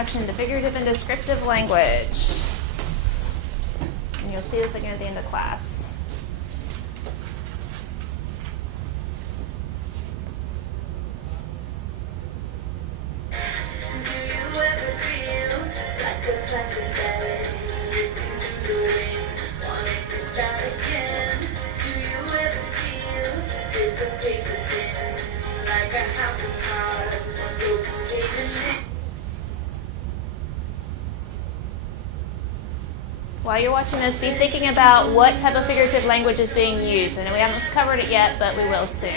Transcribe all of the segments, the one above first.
Introduction to Figurative and Descriptive Language. And you'll see this again at the end of class. While you're watching this, be thinking about what type of figurative language is being used. I know we haven't covered it yet, but we will soon.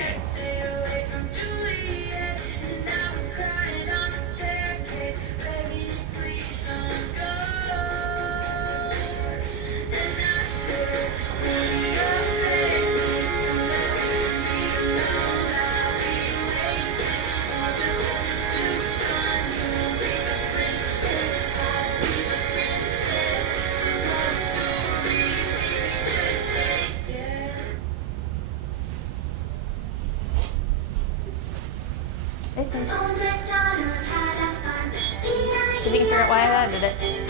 See if you can figure out why I did it.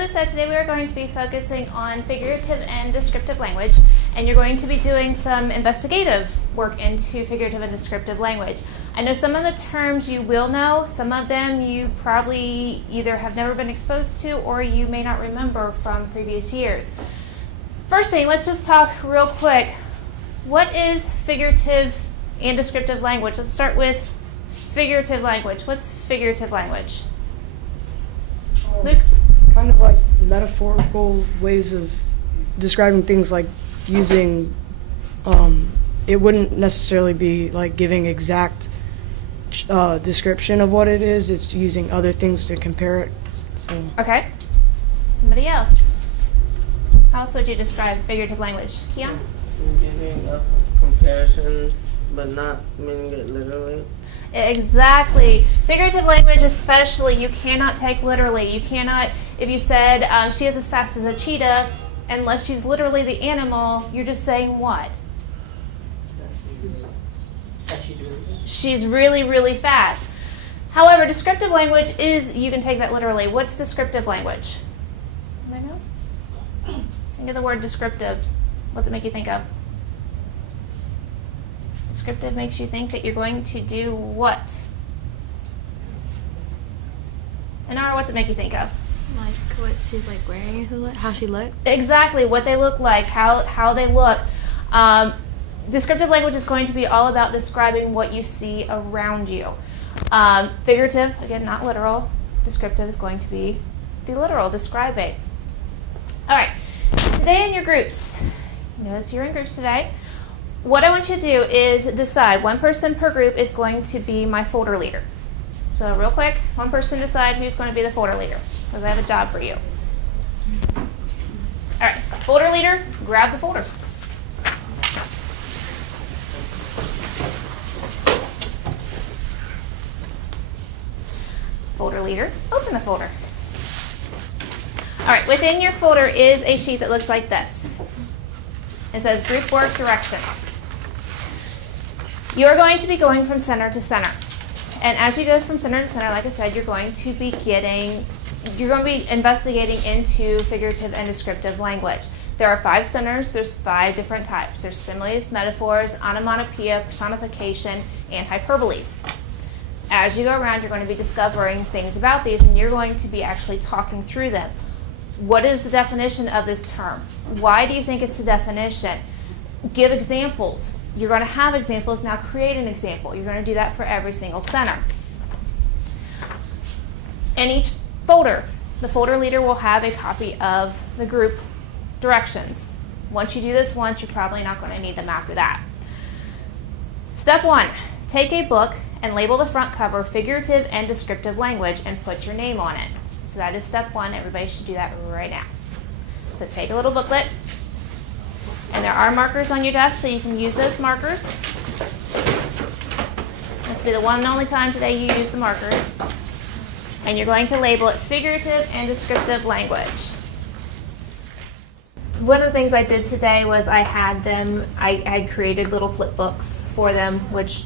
as I said, today we are going to be focusing on figurative and descriptive language, and you're going to be doing some investigative work into figurative and descriptive language. I know some of the terms you will know, some of them you probably either have never been exposed to or you may not remember from previous years. First thing, let's just talk real quick. What is figurative and descriptive language? Let's start with figurative language. What's figurative language? Luke? Kind of like metaphorical ways of describing things, like using, it wouldn't necessarily be like giving exact description of what it is. It's using other things to compare it. So. Okay. Somebody else? How else would you describe figurative language? Keon? Giving a comparison, but not meaning it literally. Exactly. Figurative language especially, you cannot take literally. You cannot, if you said she is as fast as a cheetah, unless she's literally the animal, you're just saying what? She's really, really fast. However, descriptive language is, you can take that literally. What's descriptive language? Anybody know? Think of the word descriptive. What's it make you think of? Descriptive makes you think that you're going to do what? Inara, what's it make you think of? Like what she's like wearing or something, how she looks? Exactly, what they look like, how they look. Descriptive language is going to be all about describing what you see around you. Figurative, again, not literal. Descriptive is going to be the literal, describing. All right, today in your groups, notice you're in groups today. What I want you to do is decide, one person per group is going to be my folder leader. So real quick, one person decide who's going to be the folder leader, because I have a job for you. All right, folder leader, grab the folder. Folder leader, open the folder. All right, within your folder is a sheet that looks like this. It says group work directions. You're going to be going from center to center. And as you go from center to center, like I said, you're going to be investigating into figurative and descriptive language. There are 5 centers, there's 5 different types. There's similes, metaphors, onomatopoeia, personification, and hyperboles. As you go around, you're going to be discovering things about these, and you're going to be actually talking through them. What is the definition of this term? Why do you think it's the definition? Give examples. You're going to have examples. Now create an example. You're going to do that for every single center. In each folder, the folder leader will have a copy of the group directions. Once you do this once, you're probably not going to need them after that. Step 1, take a book and label the front cover figurative and descriptive language and put your name on it. So that is step 1. Everybody should do that right now. So take a little booklet, and there are markers on your desk, so you can use those markers. This will be the one and only time today you use the markers. And you're going to label it figurative and descriptive language. One of the things I did today was I had created little flip books for them, which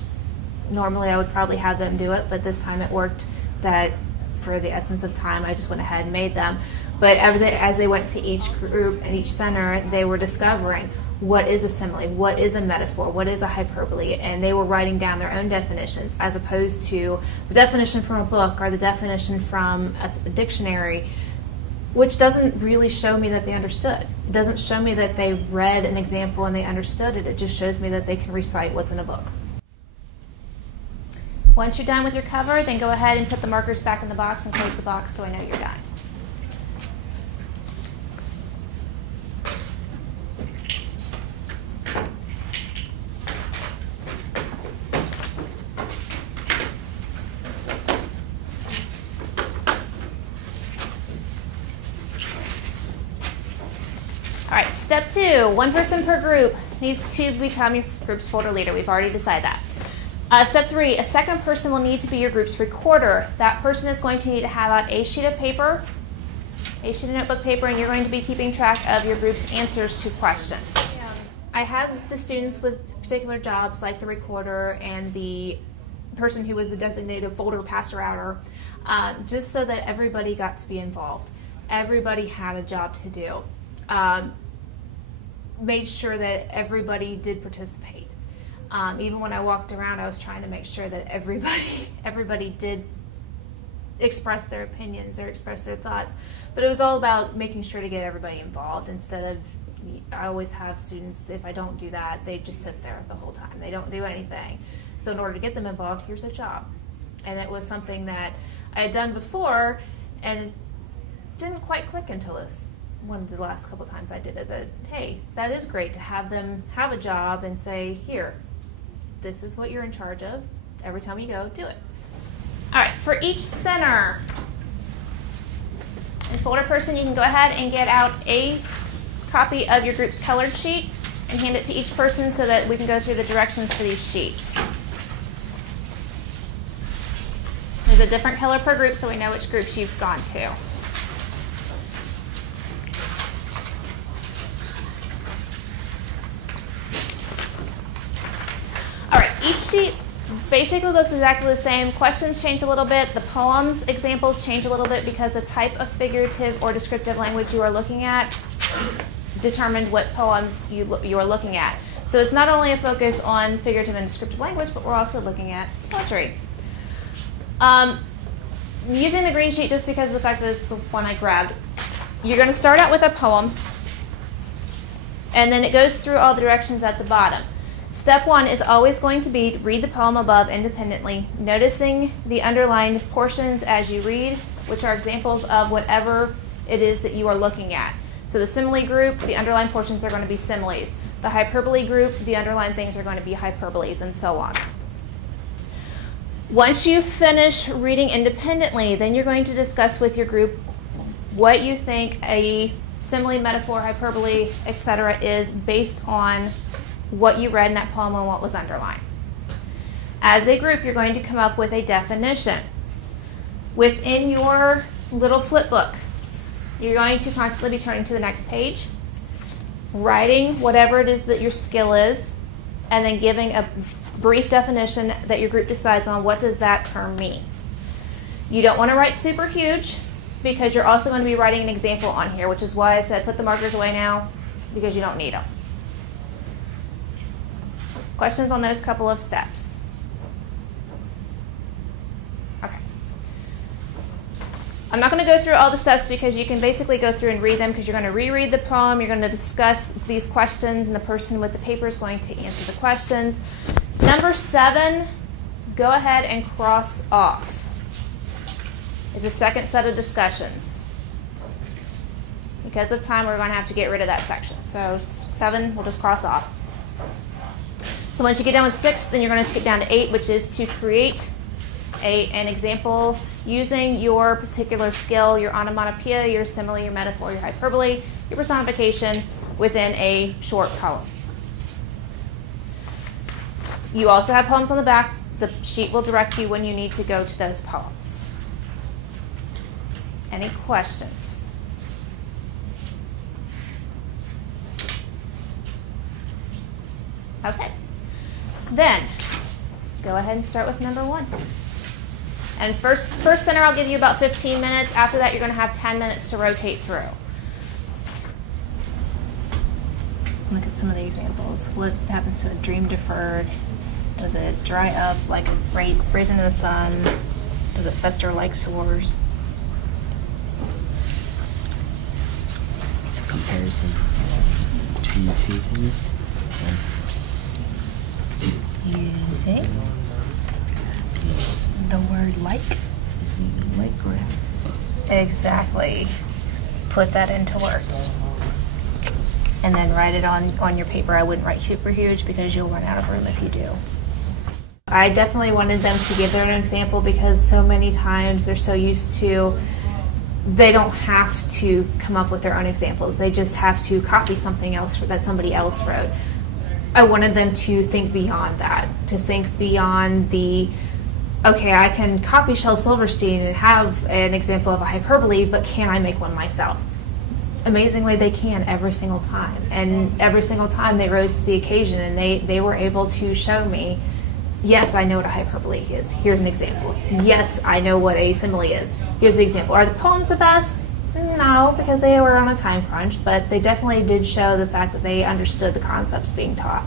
normally I would probably have them do it, but this time it worked that for the essence of time, I just went ahead and made them. But as they went to each group and each center, they were discovering what is a simile, what is a metaphor, what is a hyperbole, and they were writing down their own definitions as opposed to the definition from a book or the definition from a dictionary, which doesn't really show me that they understood. It doesn't show me that they read an example and they understood it. It just shows me that they can recite what's in a book. Once you're done with your cover, then go ahead and put the markers back in the box and close the box so I know you're done. All right, step 2, one person per group needs to become your group's folder leader. We've already decided that. Step 3, a second person will need to be your group's recorder. That person is going to need to have out a sheet of paper, a sheet of notebook paper, and you're going to be keeping track of your group's answers to questions. I had the students with particular jobs like the recorder and the person who was the designated folder passer-outer, just so that everybody got to be involved. Everybody had a job to do. Made sure that everybody did participate. Even when I walked around, I was trying to make sure that everybody did express their opinions or express their thoughts. But it was all about making sure to get everybody involved instead of, I always have students, if I don't do that, they just sit there the whole time. They don't do anything. So in order to get them involved, here's a job. And it was something that I had done before, and it didn't quite click until this one of the last couple times I did it, that, hey, that is great to have them have a job and say, here, this is what you're in charge of. Every time you go, do it. All right, for each center and folder person, you can go ahead and get out a copy of your group's colored sheet and hand it to each person so that we can go through the directions for these sheets. There's a different color per group so we know which groups you've gone to. All right, each sheet basically looks exactly the same. Questions change a little bit. The poems examples change a little bit because the type of figurative or descriptive language you are looking at determined what poems you are looking at. So it's not only a focus on figurative and descriptive language, but we're also looking at poetry. Using the green sheet just because of the fact that it's the one I grabbed, you're going to start out with a poem, and then it goes through all the directions at the bottom. Step one is always going to be read the poem above independently, noticing the underlined portions as you read, which are examples of whatever it is that you are looking at. So the simile group, the underlined portions are going to be similes. The hyperbole group, the underlined things are going to be hyperboles, and so on. Once you finish reading independently, then you're going to discuss with your group what you think a simile, metaphor, hyperbole, etc. is based on what you read in that poem and what was underlined. As a group, you're going to come up with a definition. Within your little flip book, you're going to constantly be turning to the next page, writing whatever it is that your skill is, and then giving a brief definition that your group decides on what does that term mean. You don't want to write super huge because you're also going to be writing an example on here, which is why I said put the markers away now because you don't need them. Questions on those couple of steps? Okay. I'm not going to go through all the steps because you can basically go through and read them because you're going to reread the poem, you're going to discuss these questions, and the person with the paper is going to answer the questions. Number 7, go ahead and cross off. Is a second set of discussions. Because of time, we're going to have to get rid of that section. So 7, we'll just cross off. So once you get done with 6, then you're going to skip down to 8, which is to create an example using your particular skill, your onomatopoeia, your simile, your metaphor, your hyperbole, your personification within a short poem. You also have poems on the back. The sheet will direct you when you need to go to those poems. Any questions? Okay. Then, go ahead and start with number 1. And first center, I'll give you about 15 minutes. After that, you're going to have 10 minutes to rotate through. Look at some of the examples. What happens to a dream deferred? Does it dry up like a raisin in the sun? Does it fester like sores? It's a comparison between the two things. Using the word like. Like grass. Exactly. Put that into words. And then write it on your paper. I wouldn't write super huge because you'll run out of room if you do. I definitely wanted them to give their own example because so many times they're so used to, they don't have to come up with their own examples. They just have to copy something else that somebody else wrote. I wanted them to think beyond that, to think beyond the, okay, I can copy Shel Silverstein and have an example of a hyperbole, but can I make one myself? Amazingly, they can every single time. And every single time they rose to the occasion and they were able to show me, yes, I know what a hyperbole is. Here's an example. Yes, I know what a simile is. Here's the example. Are the poems the best? No, because they were on a time crunch, but they definitely did show the fact that they understood the concepts being taught.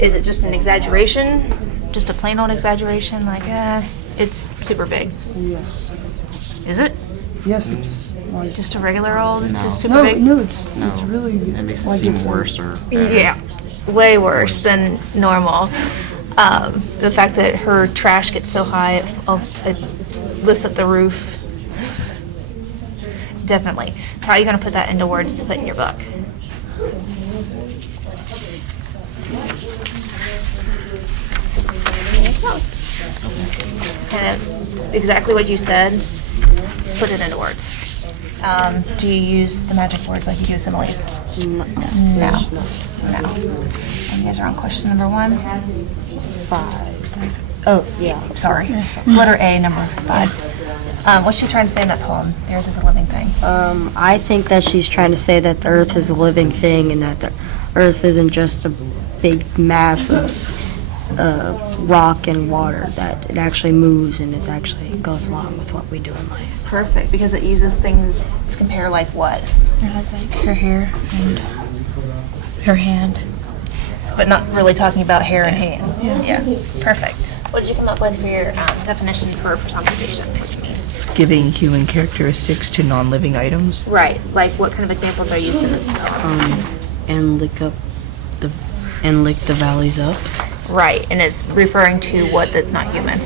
Is it just an exaggeration? Just a plain old exaggeration? Like, it's super big. Yes. Is it? Yes, it's like Just a regular old, No. just super no, big? no, it's really It makes it like seem it's worse or better. Yeah, way worse than normal. The fact that her trash gets so high, it lifts up the roof. Definitely. So how are you going to put that into words to put in your book? Yourselves. Kind of exactly what you said, put it into words. Do you use the magic words like you do similes? No. No. And you guys are on question number 1? 5. Oh, yeah. Sorry. Letter A, number 5. What's she trying to say in that poem? The earth is a living thing. I think that she's trying to say that the earth is a living thing and that the earth isn't just a big mass of rock and water, that it actually moves and it actually goes along with what we do in life. Perfect, because it uses things to compare like what? It has like her hair and her hand. But not really talking about hair and hand. Yeah. Perfect. What did you come up with for your definition for personification? What do you mean? Giving human characteristics to non-living items. Right. Like what kind of examples are used in this poem? And lick the valleys up. Right, and it's referring to what that's not human.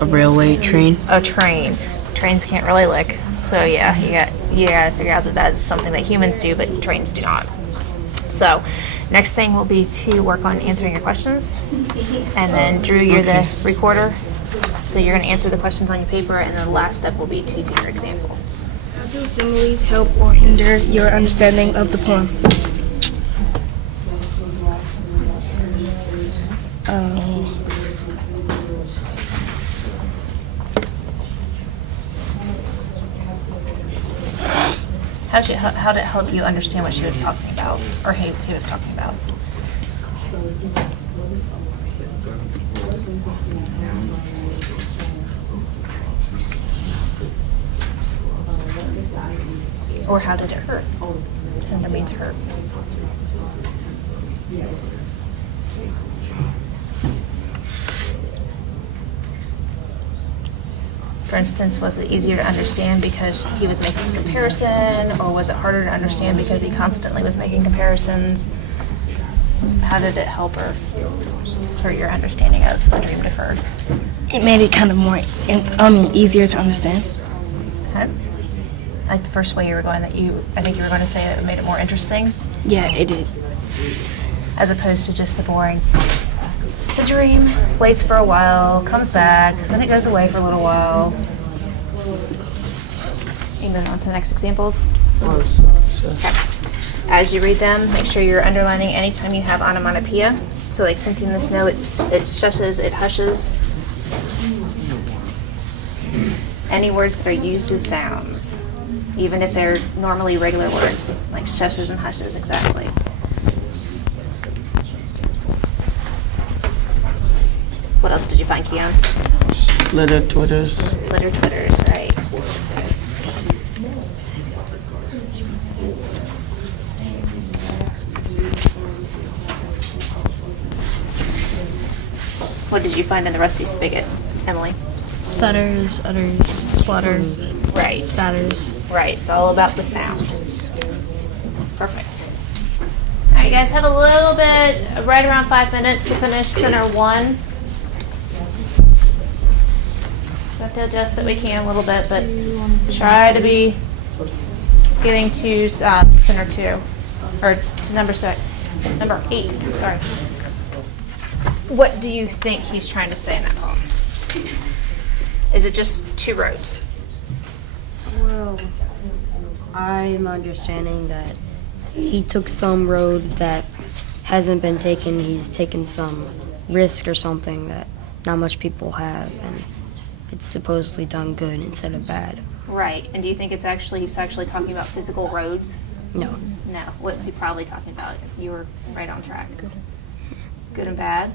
A railway train. A train. Trains can't really lick. So yeah, you gotta figure out that that's something that humans do, but trains do not. So, next thing will be to work on answering your questions. And then Drew, you're the recorder. So you're gonna answer the questions on your paper, and then the last step will be to do your example. How do similes help or hinder your understanding of the poem? How did it help you understand what she was talking about, or he was talking about? Or how did it hurt? Hinder means hurt. For instance, was it easier to understand because he was making a comparison, or was it harder to understand because he constantly was making comparisons? How did it help or hurt your understanding of A Dream Deferred? It made it kind of more, easier to understand. Okay. Like the first way you were going, I think you were going to say that it made it more interesting, Yeah, it did. as opposed to just the boring. The dream waits for a while, comes back, then it goes away for a little while. You move on to the next examples. Okay. As you read them, make sure you're underlining anytime you have onomatopoeia. So like Cynthia in this note, it shushes, it hushes. Any words that are used as sounds, even if they're normally regular words, like shushes and hushes, exactly. What else did you find, Keon? Litter twitters. Litter twitters, right. What did you find in the rusty spigot, Emily? Sputters, utters, splutter, Right. spatters. Right, it's all about the sound. Perfect. All right, you guys have a little bit, right around 5 minutes to finish Center 1. We have to adjust it, we can a little bit, but try to be getting to Center 2, or to number 8, sorry. What do you think he's trying to say in that poem? Is it just 2 roads? Well, I'm understanding that he took some road that hasn't been taken. He's taken some risk or something that not much people have, and it's supposedly done good instead of bad. Right, and do you think he's actually talking about physical roads? No. No. What's he probably talking about? You were right on track. Good and bad?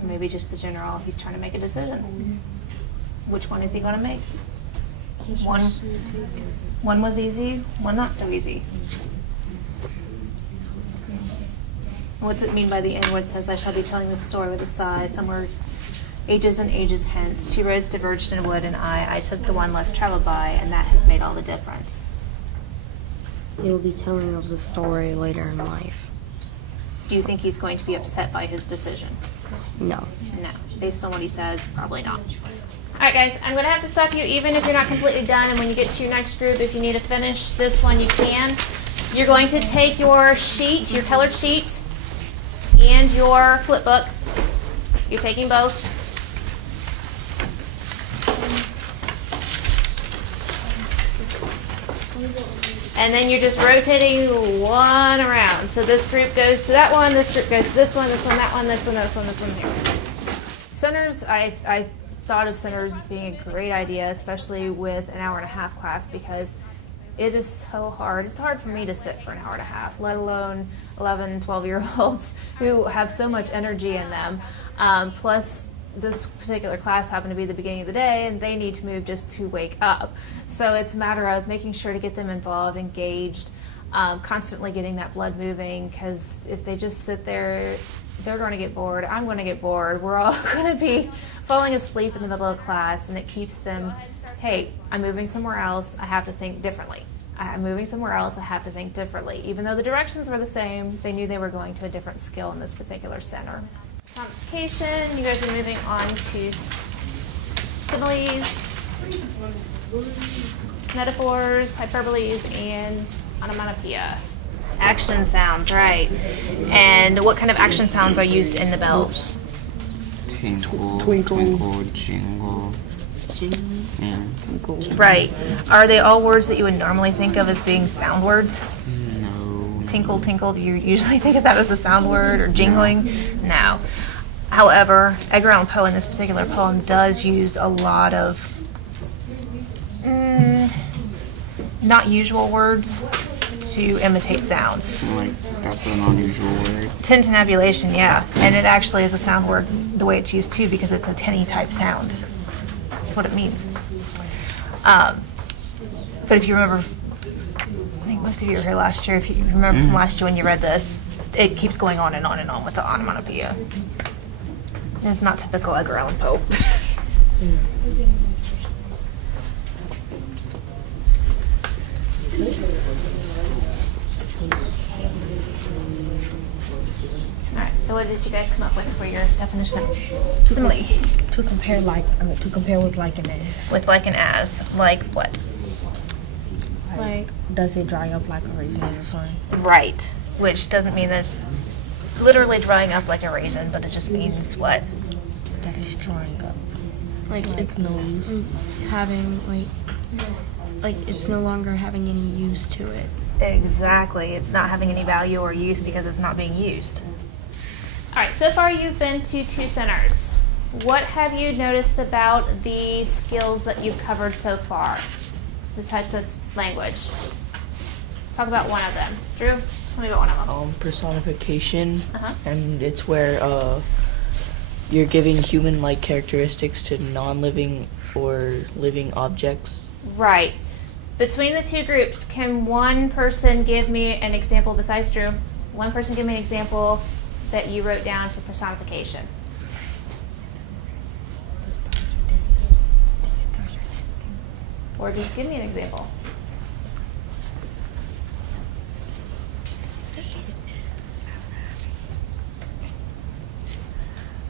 Or maybe just the general, he's trying to make a decision. Which one is he going to make? One was easy, one not so easy. What's it mean by the end where it says, I shall be telling this story with a sigh, somewhere ages and ages hence, two roads diverged in a wood, and I took the one less traveled by, and that has made all the difference. He'll be telling of the story later in life. Do you think he's going to be upset by his decision? No. No. Based on what he says, probably not. All right, guys, I'm going to have to stop you even if you're not completely done, and when you get to your next group, if you need to finish this one, you can. You're going to take your sheet, your colored sheet, and your flip book. You're taking both. And then you're just rotating one around. So this group goes to that one, this group goes to this one, that one, this one, this one, this one here. Centers, I thought of centers as being a great idea, especially with an hour and a half class, because it is so hard. It's hard for me to sit for an hour and a half, let alone 11, 12-year-olds who have so much energy in them. Plus, this particular class happened to be the beginning of the day, and they need to move just to wake up. So it's a matter of making sure to get them involved, engaged, constantly getting that blood moving, because if they just sit there, they're going to get bored. I'm going to get bored. We're all going to be falling asleep in the middle of class, and it keeps them, hey, I'm moving somewhere else. I have to think differently. I'm moving somewhere else. I have to think differently. Even though the directions were the same, they knew they were going to a different skill in this particular center. Personification, you guys are moving on to similes, metaphors, hyperboles, and onomatopoeia. Action sounds, right. And what kind of action sounds are used in the bells? Tinkle, Twinkle. twinkle, jingle. Tinkle. Right. Are they all words that you would normally think of as being sound words? No. Tinkle, tinkle, do you usually think of that as a sound word, or jingling? No. However, Edgar Allan Poe in this particular poem does use a lot of not usual words to imitate sound. Like, that's an unusual word. Tintinnabulation, yeah. And it actually is a sound word the way it's used too, because it's a tinny type sound. That's what it means. But if you remember, I think most of you were here last year, if you remember from last year when you read this, it keeps going on and on and on with the onomatopoeia. It's not typical Edgar Allan Poe. Alright, so what did you guys come up with for your definition of simile? To compare with like and as. With like and as. Like what? Like, does it dry up like a raisin in the sun? Right. Which doesn't mean that it's literally drying up like a raisin, but it just means what? That is drying up. Like it's having like it's no longer having any use to it. Exactly. It's not having any value or use because it's not being used. Alright, so far you've been to 2 centers. What have you noticed about the skills that you've covered so far? The types of language. Talk about one of them. Drew, tell me about one of them. Personification, Uh-huh. and it's where you're giving human-like characteristics to non-living or living objects. Right. Between the 2 groups, can one person give me an example besides Drew? One person give me an example that you wrote down for personification. Or just give me an example.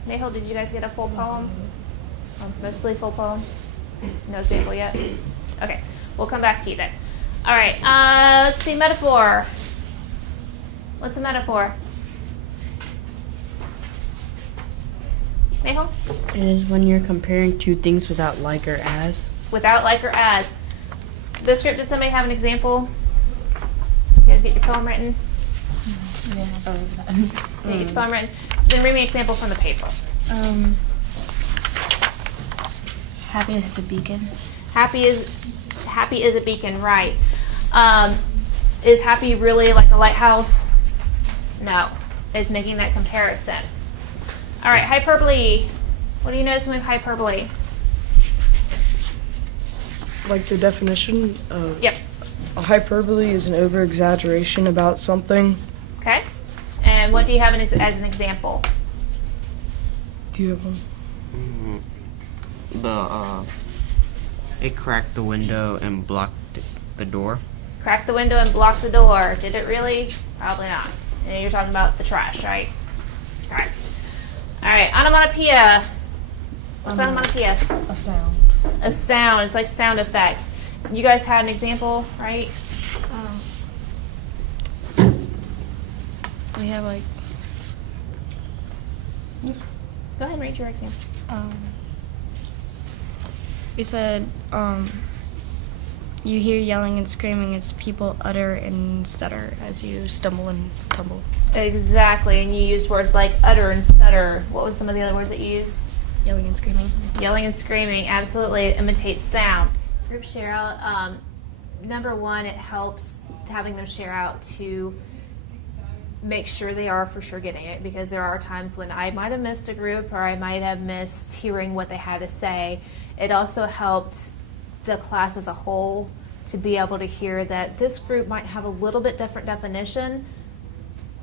Mayhill, did you guys get a full poem? Or mostly full poem? No example yet? Okay, we'll come back to you then. All right, let's see, metaphor. What's a metaphor? Mayhill? It is when you're comparing 2 things without like or as. Without like or as. This script, does somebody have an example? You guys get your poem written? Yeah. You get your poem written? Then read me an example from the paper. Happiness is a beacon. Happy is a beacon, right. Is happy really like a lighthouse? No. It's making that comparison. All right, hyperbole. What do you notice with hyperbole? like the definition? Yep. A hyperbole is an over-exaggeration about something. Okay. And what do you have as an example? Do you have one? It cracked the window and blocked the door. Crack the window and block the door. Did it really? Probably not. And you're talking about the trash, right? All right. All right. Onomatopoeia. What's onomatopoeia? A sound. A sound. It's like sound effects. You guys had an example, right? We have like Go ahead and read your example. we said you hear yelling and screaming as people utter and stutter as you stumble and tumble. Exactly. And you used words like utter and stutter. What was some of the other words that you used? Yelling and screaming. Yelling and screaming. Absolutely. It imitates sound. Group share out. Number one, it helps having them share out to make sure they are for sure getting it, because there are times when I might have missed a group or I might have missed hearing what they had to say. It also helped the class as a whole to be able to hear that this group might have a little bit different definition,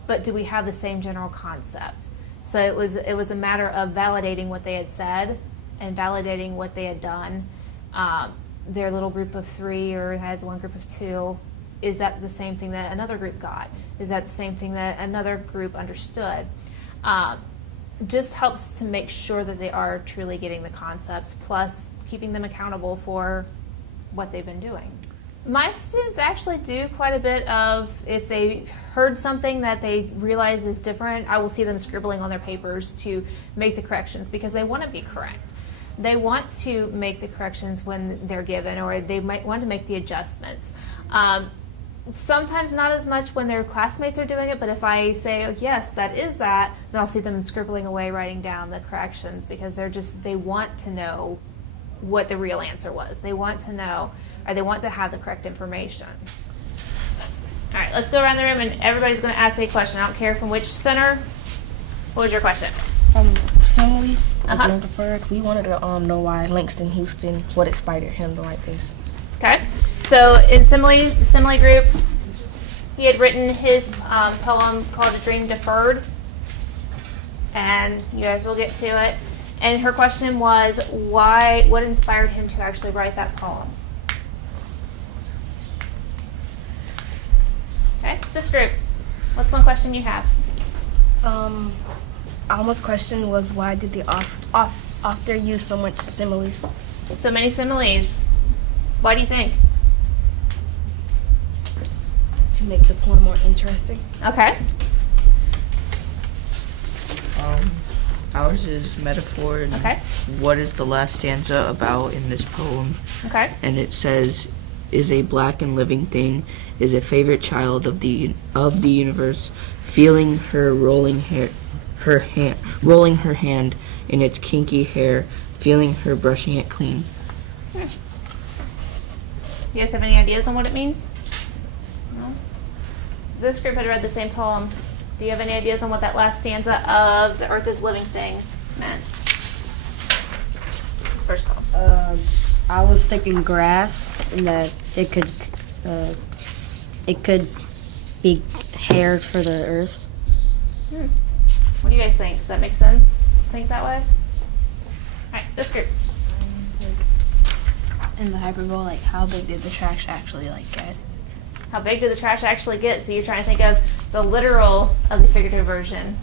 but do we have the same general concept? So it was a matter of validating what they had said and validating what they had done. Their little group of 3 or had one group of 2, is that the same thing that another group got? Is that the same thing that another group understood? Just helps to make sure that they are truly getting the concepts, plus keeping them accountable for what they've been doing. My students actually do quite a bit of, if they heard something that they realize is different, I will see them scribbling on their papers to make the corrections, because they want to be correct. They want to make the corrections when they're given, or they might want to make the adjustments. Sometimes not as much when their classmates are doing it, but if I say, oh, yes, that is that, then I'll see them scribbling away, writing down the corrections, because they want to know what the real answer was. They want to know, or they want to have the correct information. All right, let's go around the room, and everybody's going to ask a question. I don't care from which center. What was your question? Simile, dream deferred. We wanted to know why Langston Houston would inspire him to write this. Okay, so in the Simile group, he had written his poem called A Dream Deferred, and you guys will get to it. And her question was, what inspired him to actually write that poem? Okay, this group, what's one question you have? Alma's question was, why did the author use so much similes? So many similes. Why do you think? To make the poem more interesting. Okay. Ours is metaphor. And Okay. what is the last stanza about in this poem? Okay. And it says, is a black and living thing, is a favorite child of the universe, feeling her rolling her hand in its kinky hair, feeling her brushing it clean. Do you guys have any ideas on what it means? No? This group had read the same poem. Do you have any ideas on what that last stanza of the earth is living thing meant? It's the first poem. I was thinking grass, and that it could be hair for the earth. What do you guys think? Does that make sense? Think that way? All right, this group. In the hyperbole, like, how big did the trash actually get? How big did the trash actually get? So you're trying to think of the literal of the figurative version.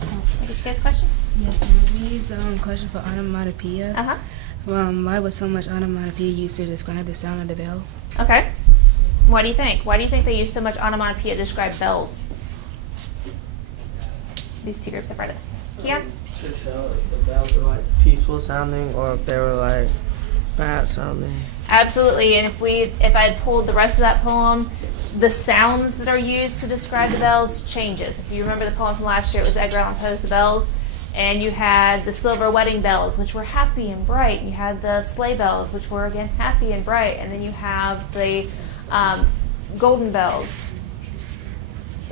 Can I get you guys a question? Yes, Louise, question for onomatopoeia. Uh-huh. Why was so much onomatopoeia used to describe the sound of the bell? Okay. What do you think? Why do you think they use so much onomatopoeia to describe bells? These two groups have read it. Yeah? To show if the bells were like peaceful sounding or if they were like bad sounding. Absolutely. And if I had pulled the rest of that poem, the sounds that are used to describe the bells changes. If you remember the poem from last year, it was Edgar Allan Poe's The Bells. And you had the silver wedding bells, which were happy and bright. And you had the sleigh bells, which were, again, happy and bright. And then you have the golden bells,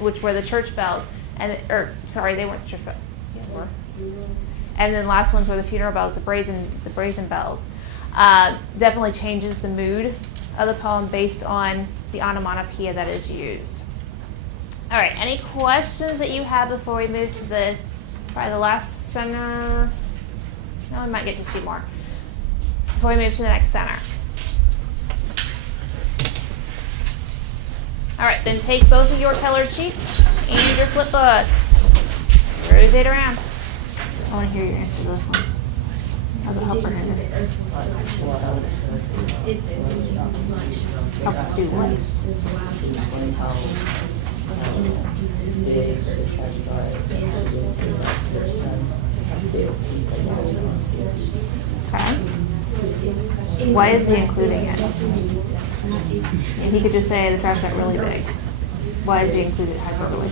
which were the church bells. Sorry, they weren't the church bells. Yeah, they were. And then the last ones were the funeral bells, the brazen bells. Definitely changes the mood of the poem based on the onomatopoeia that is used. All right, any questions that you have before we move to probably the last center? No, we might get to 2 more. Before we move to the next center. All right, then take both of your colored sheets and your flip book. Rotate around. I want to hear your answer to this one. How's it help her? Helps do what? Okay. Why is he including it? And he could just say the trash got really big. Why is he included hyperbole?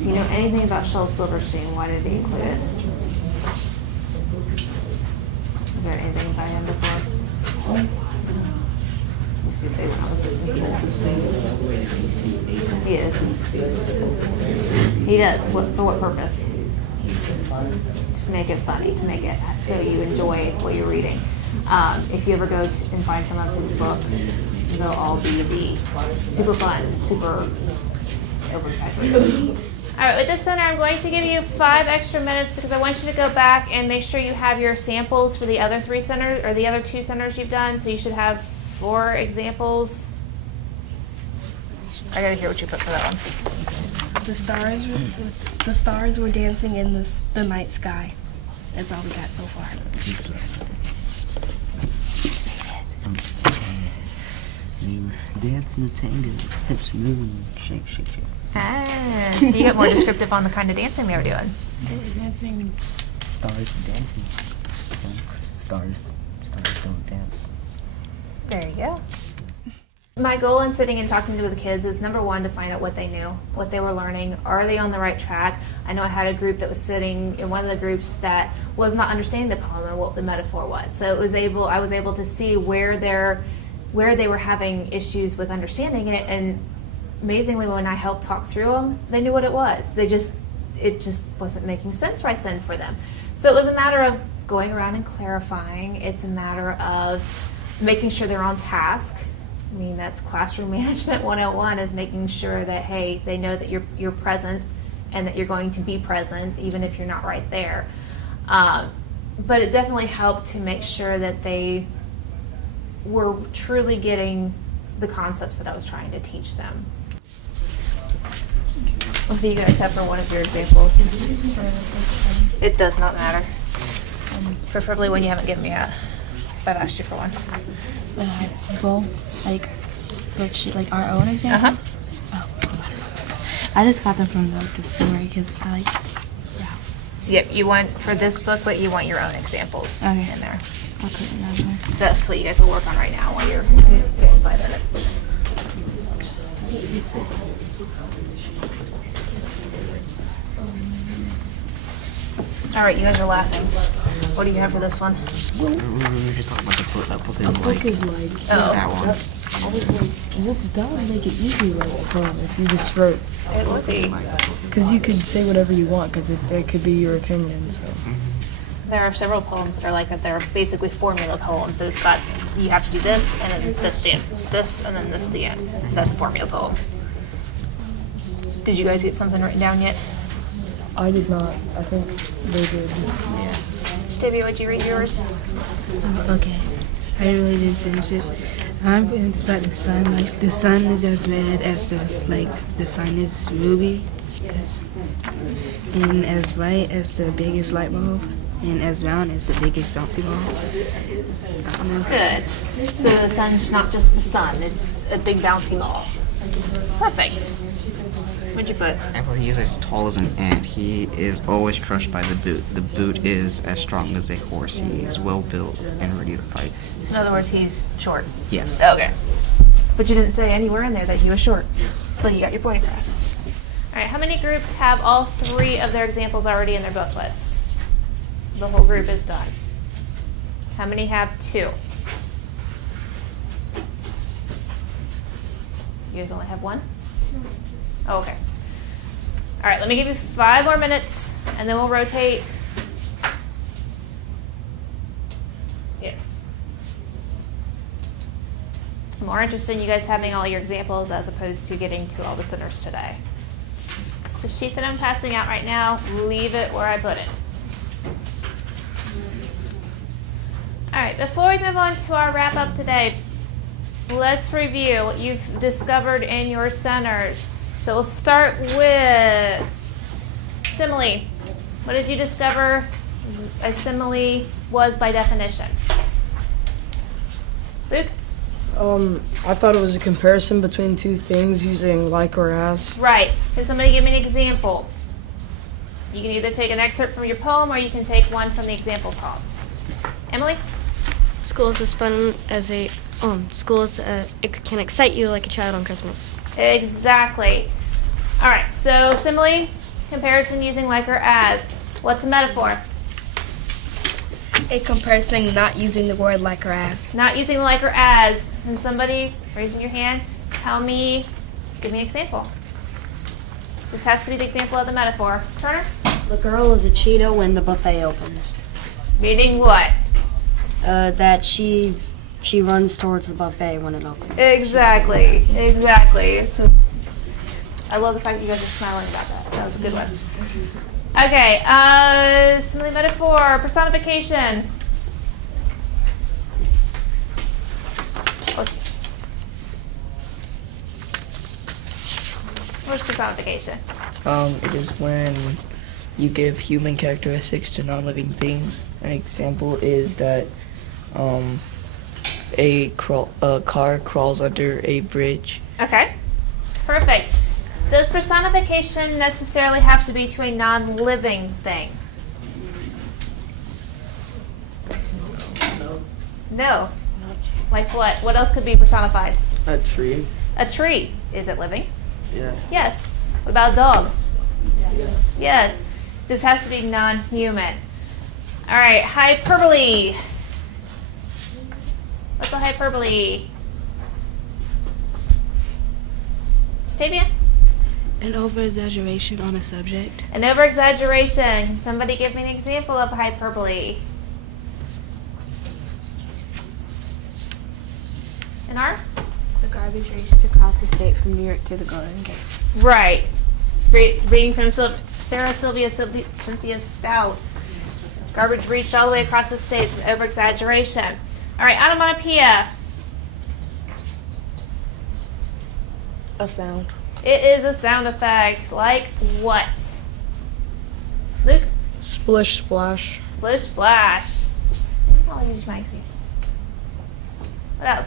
You know anything about Shel Silverstein? Why did he include it? Is there anything about him before? Used to be big when I was in school. He is. He does. For what purpose? To make it funny, to make it so you enjoy what you're reading. If you ever go and find some of his books, they'll all be the super fun, super overexaggerated. All right, with this center, I'm going to give you 5 extra minutes because I want you to go back and make sure you have your samples for the other 3 centers or the other 2 centers you've done. So you should have 4 examples. I gotta hear what you put for that one. The stars were dancing in the night sky. That's all we got so far. They were dancing a tango, hips moving, shake, shake, shake. Ah, so you get more descriptive on the kind of dancing they were doing. Dancing. Stars dancing. Stars don't dance. There you go. My goal in sitting and talking to the kids was number 1 to find out what they knew, what they were learning. Are they on the right track? I know I had a group that was sitting in one of the groups that was not understanding the poem and what the metaphor was. So I was able to see where they were having issues with understanding it, and amazingly, when I helped talk through them, they knew what it was. It just wasn't making sense right then for them. So it was a matter of going around and clarifying. It's a matter of making sure they're on task. I mean, that's classroom management 101, is making sure that, hey, they know that you're present and that you're going to be present even if you're not right there. But it definitely helped to make sure that they were truly getting the concepts that I was trying to teach them. What do you guys have for one of your examples? It does not matter. Preferably when you haven't given me a, if I've asked you for one. Both, like our own examples? Oh, I don't know. I just got them from the story because I like, yeah. Yep, you want, for this book, but you want your own examples in there. I'll put it in that one. So that's what you guys will work on right now while you're getting 5 minutes. All right, you guys are laughing. What do you have for this one? We were just talking about the book. That book is like. Book is like. That one. I was like, well, that would make it easy to write a poem if you just wrote. It would be. Because you could say whatever you want, because it could be your opinion. So There are several poems that are like that. They're basically formula poems. That it's got, you have to do this, and then this the end, this, and then this the end. That's a formula poem. Did you guys get something written down yet? I did not. I think they did. Yeah. Stevie, would you read yours? Okay. I really didn't finish it. I'm about the sun. Like the sun is as red as the finest ruby, and as bright as the biggest light bulb, and as round as the biggest bouncy ball. I don't know. Good. So the sun's not just the sun; it's a big bouncy ball. Perfect. What'd you put? He is as tall as an ant. He is always crushed by the boot. The boot is as strong as a horse. He is well built and ready to fight. So in other words, he's short. Yes. Okay. But you didn't say anywhere in there that he was short. But you got your point across. All right. How many groups have all 3 of their examples already in their booklets? The whole group is done. How many have 2? You guys only have 1? Oh, okay. All right, let me give you 5 more minutes, and then we'll rotate. Yes. I'm more interested in you guys having all your examples as opposed to getting to all the centers today. The sheet that I'm passing out right now, leave it where I put it. All right, before we move on to our wrap up today, let's review what you've discovered in your centers. So we'll start with simile. What did you discover a simile was by definition? Luke? I thought it was a comparison between two things using like or as. Right. Can somebody give me an example? You can either take an excerpt from your poem or you can take one from the example poems. Emily? School is as fun as a it can excite you like a child on Christmas. Exactly. All right, so simile, comparison using like or as. What's a metaphor? A comparison not using the word like or as. Not using the like or as. And somebody raising your hand, tell me, give me an example. This has to be the example of the metaphor. Turner? The girl is a cheetah when the buffet opens. Meaning what? That she runs towards the buffet when it opens. Exactly. I love the fact that you guys are smiling about that. That was a good one. Okay, simile metaphor, personification. What's personification? It is when you give human characteristics to non-living things. An example is that a car crawls under a bridge. Okay, perfect. Does personification necessarily have to be to a non-living thing? No. Like what? What else could be personified? A tree. A tree. Is it living? Yes. Yes. What about a dog? Yes. Yes. Just has to be non-human. All right, hyperbole. What's a hyperbole? Stavia? An over-exaggeration on a subject. An over-exaggeration. Can somebody give me an example of hyperbole? Anar? The garbage raced across the state from New York to the Golden Gate. Right. Reading from Sarah Cynthia Stout. Garbage reached all the way across the states. An over-exaggeration. All right, onomatopoeia. A sound. It is a sound effect. Like what? Luke? Splish, splash. Splish, splash. I'll use my examples. What else?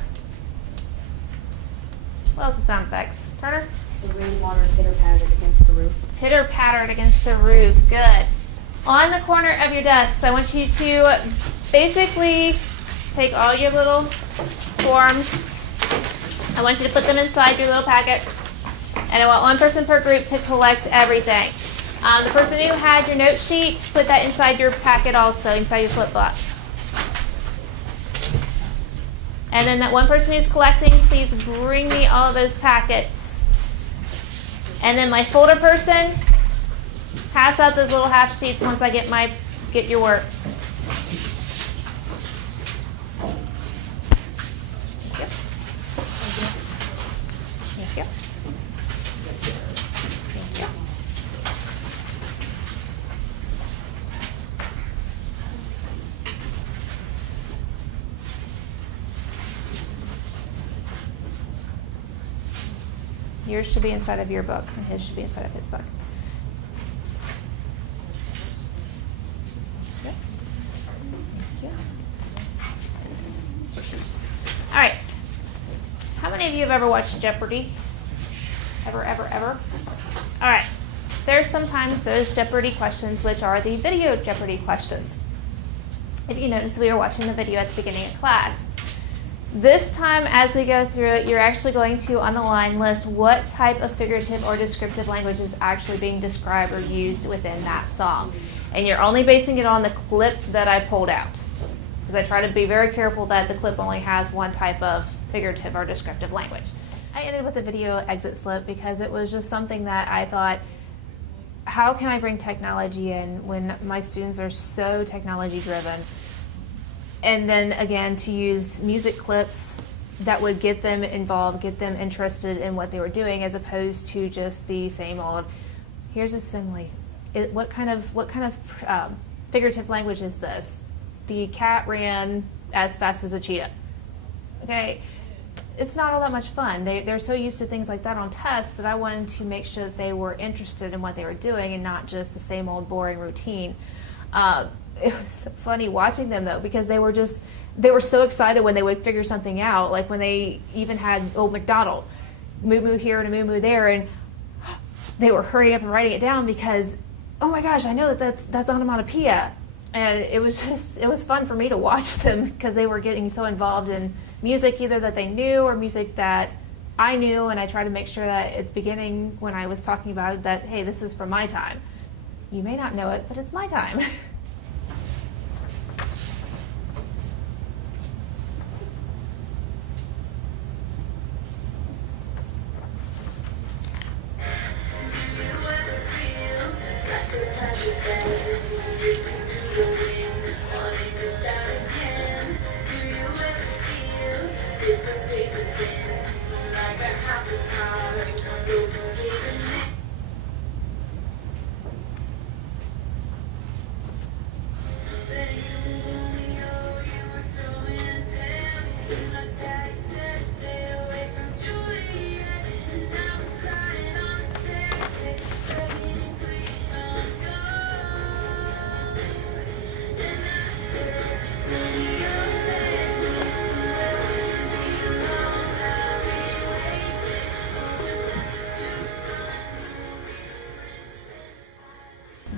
What else is sound effects? Turner? The rainwater pitter-pattered against the roof. Pitter-pattered against the roof. Good. On the corner of your desks, I want you to basically take all your little forms. I want you to put them inside your little packet. And I want one person per group to collect everything. The person who had your note sheet, put that inside your packet also, inside your flip book. And then that one person who's collecting, please bring me all of those packets. And then my folder person, pass out those little half sheets once I get your work. Thank you. Yours should be inside of your book, and his should be inside of his book. Yep. Thank you. All right. How many of you have ever watched Jeopardy? Ever? All right. There's sometimes those Jeopardy questions, which are the video Jeopardy questions. If you notice, we were watching the video at the beginning of class. This time, as we go through it, you're actually going to, on the line, list what type of figurative or descriptive language is actually being described or used within that song. And you're only basing it on the clip that I pulled out. Because I try to be very careful that the clip only has one type of figurative or descriptive language. I ended with a video exit slip because it was just something that I thought how can I bring technology in when my students are so technology driven? And then again, to use music clips that would get them involved, get them interested in what they were doing, as opposed to just the same old, here's a simile. What kind of figurative language is this? The cat ran as fast as a cheetah. Okay, it's not all that much fun. They're so used to things like that on tests that I wanted to make sure that they were interested in what they were doing and not just the same old boring routine. It was funny watching them though, because they were so excited when they would figure something out, like when they even had Old MacDonald, moo moo here and a moo moo there, and they were hurrying up and writing it down because, oh my gosh, I know that's onomatopoeia. And it was fun for me to watch them because they were getting so involved in music either that they knew or music that I knew, and I tried to make sure that at the beginning when I was talking about it that, hey, this is from my time. You may not know it, but it's my time.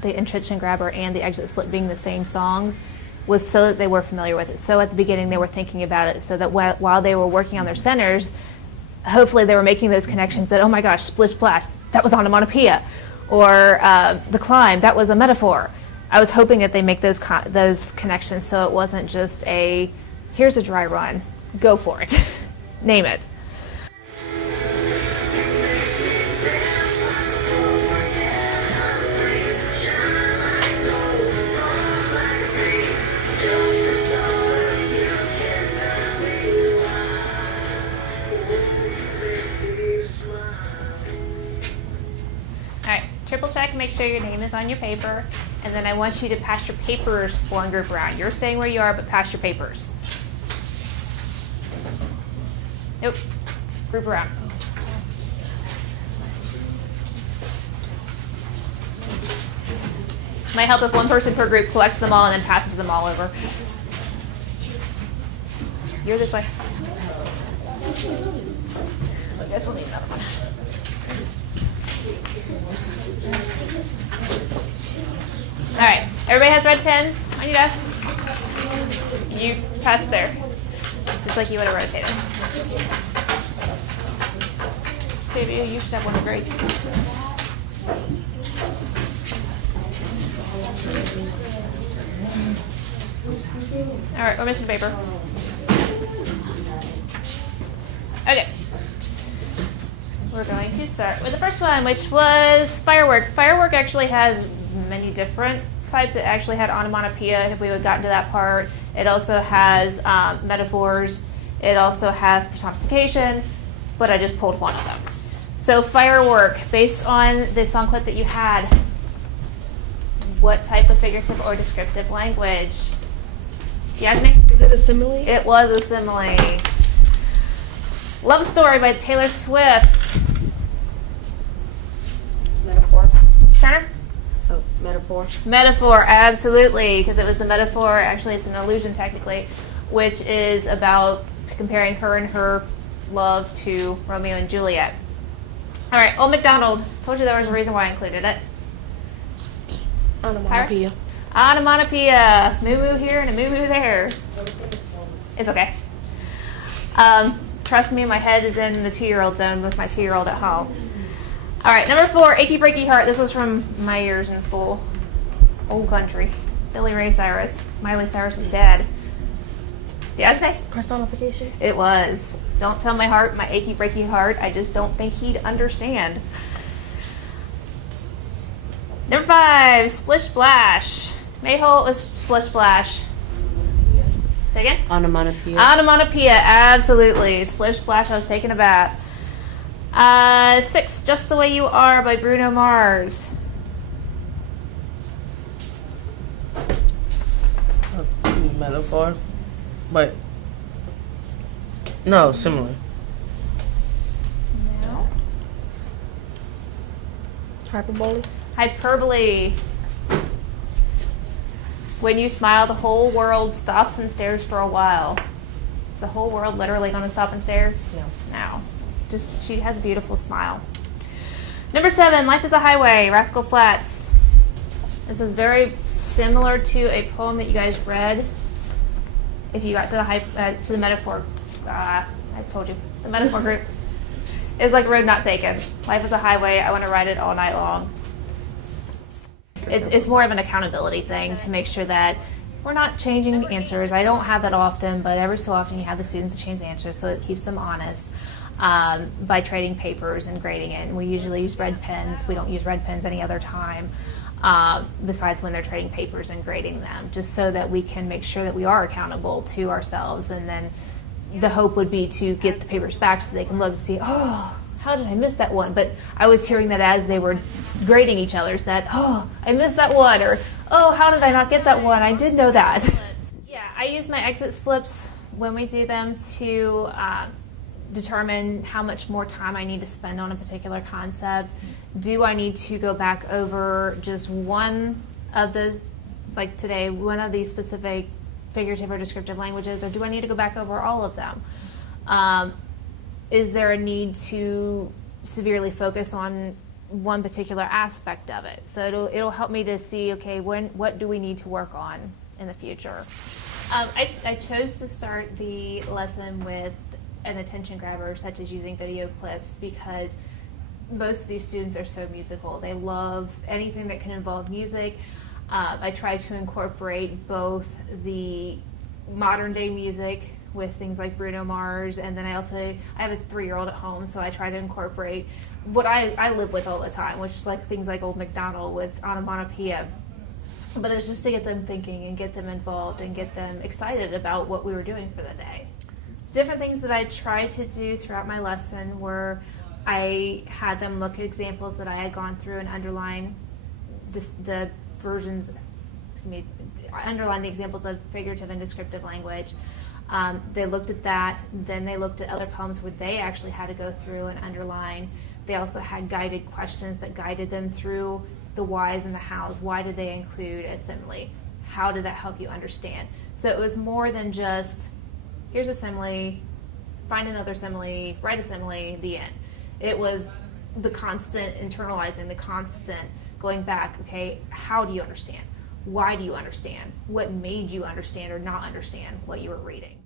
The Entrench and Grabber and the Exit Slip being the same songs was so that they were familiar with it. So at the beginning they were thinking about it, so that while they were working on their centers, hopefully they were making those connections that, oh my gosh, Splish Splash, that was onomatopoeia. Or The Climb, that was a metaphor. I was hoping that they make those connections so it wasn't just a, here's a dry run, go for it, name it. Triple check, make sure your name is on your paper, and then I want you to pass your papers one group around. You're staying where you are, but pass your papers. Nope. Group around. Might help if one person per group collects them all and then passes them all over. You're this way. I guess we'll need another one. All right, everybody has red pens on your desks? You pass there, just like you would have rotated. Maybe you should have one of grade. All right, we're missing paper. Okay. We're going to start with the first one, which was firework. Firework actually has many different types. It actually had onomatopoeia, if we would gotten to that part. It also has metaphors. It also has personification, but I just pulled one of them. So firework, based on the song clip that you had, what type of figurative or descriptive language? Yajni? Was it a simile? It was a simile. Love Story by Taylor Swift. Metaphor. Turner? Oh, metaphor. Metaphor, absolutely, because it was the metaphor, actually it's an allusion technically, which is about comparing her and her love to Romeo and Juliet. All right, Old MacDonald. Told you there was a reason why I included it. Onomatopoeia. Onomatopoeia. Moo-moo here and a moo-moo there. It's okay. Trust me, my head is in the 2-year-old zone with my 2-year-old at home. All right, number 4, Achy Breaky Heart. This was from my years in school. Old country. Billy Ray Cyrus. Miley Cyrus's dad. Diajne? Personification? It was. Don't tell my heart, my achy breaky heart. I just don't think he'd understand. Number 5, splish splash. Mayhole was splish splash. Say again? Onomatopoeia. Onomatopoeia, absolutely. Splish splash, I was taking a bath. 6, Just the Way You Are by Bruno Mars. Metaphor. But no, similar. No. Hyperbole. Hyperbole. When you smile, the whole world stops and stares for a while. Is the whole world literally going to stop and stare? No. No. Just, she has a beautiful smile. Number 7, Life is a Highway, Rascal Flatts. This is very similar to a poem that you guys read. If you got to the metaphor, I told you, the metaphor group. It's like Road Not Taken. Life is a highway, I want to ride it all night long. It's more of an accountability thing to make sure that we're not changing answers. I don't have that often, but every so often you have the students change the answers, so it keeps them honest by trading papers and grading it. And we usually use red pens. We don't use red pens any other time besides when they're trading papers and grading them, just so that we can make sure that we are accountable to ourselves. And then the hope would be to get the papers back so they can look and see, oh, how did I miss that one? But I was hearing that as they were grading each other's that, oh, I missed that one, or oh, how did I not get that one? I did know that. Yeah, I use my exit slips when we do them to determine how much more time I need to spend on a particular concept. Do I need to go back over just one of the, like today, one of these specific figurative or descriptive languages, or do I need to go back over all of them? Is there a need to severely focus on one particular aspect of it? So it'll help me to see, okay, what do we need to work on in the future? I chose to start the lesson with an attention grabber, such as using video clips, because most of these students are so musical. They love anything that can involve music. I try to incorporate both the modern day music with things like Bruno Mars, and then I have a 3-year-old at home, so I try to incorporate what I live with all the time, which is like things like Old MacDonald with onomatopoeia. But it's just to get them thinking and get them involved and get them excited about what we were doing for the day. Different things that I tried to do throughout my lesson were I had them look at examples that I had gone through and underline the versions, underline the examples of figurative and descriptive language. They looked at that, then they looked at other poems where they actually had to go through and underline. They also had guided questions that guided them through the whys and the hows. Why did they include a simile? How did that help you understand? So it was more than just, here's a simile, find another simile, write a simile, the end. It was the constant internalizing, the constant going back, okay, how do you understand? Why do you understand? What made you understand or not understand what you were reading?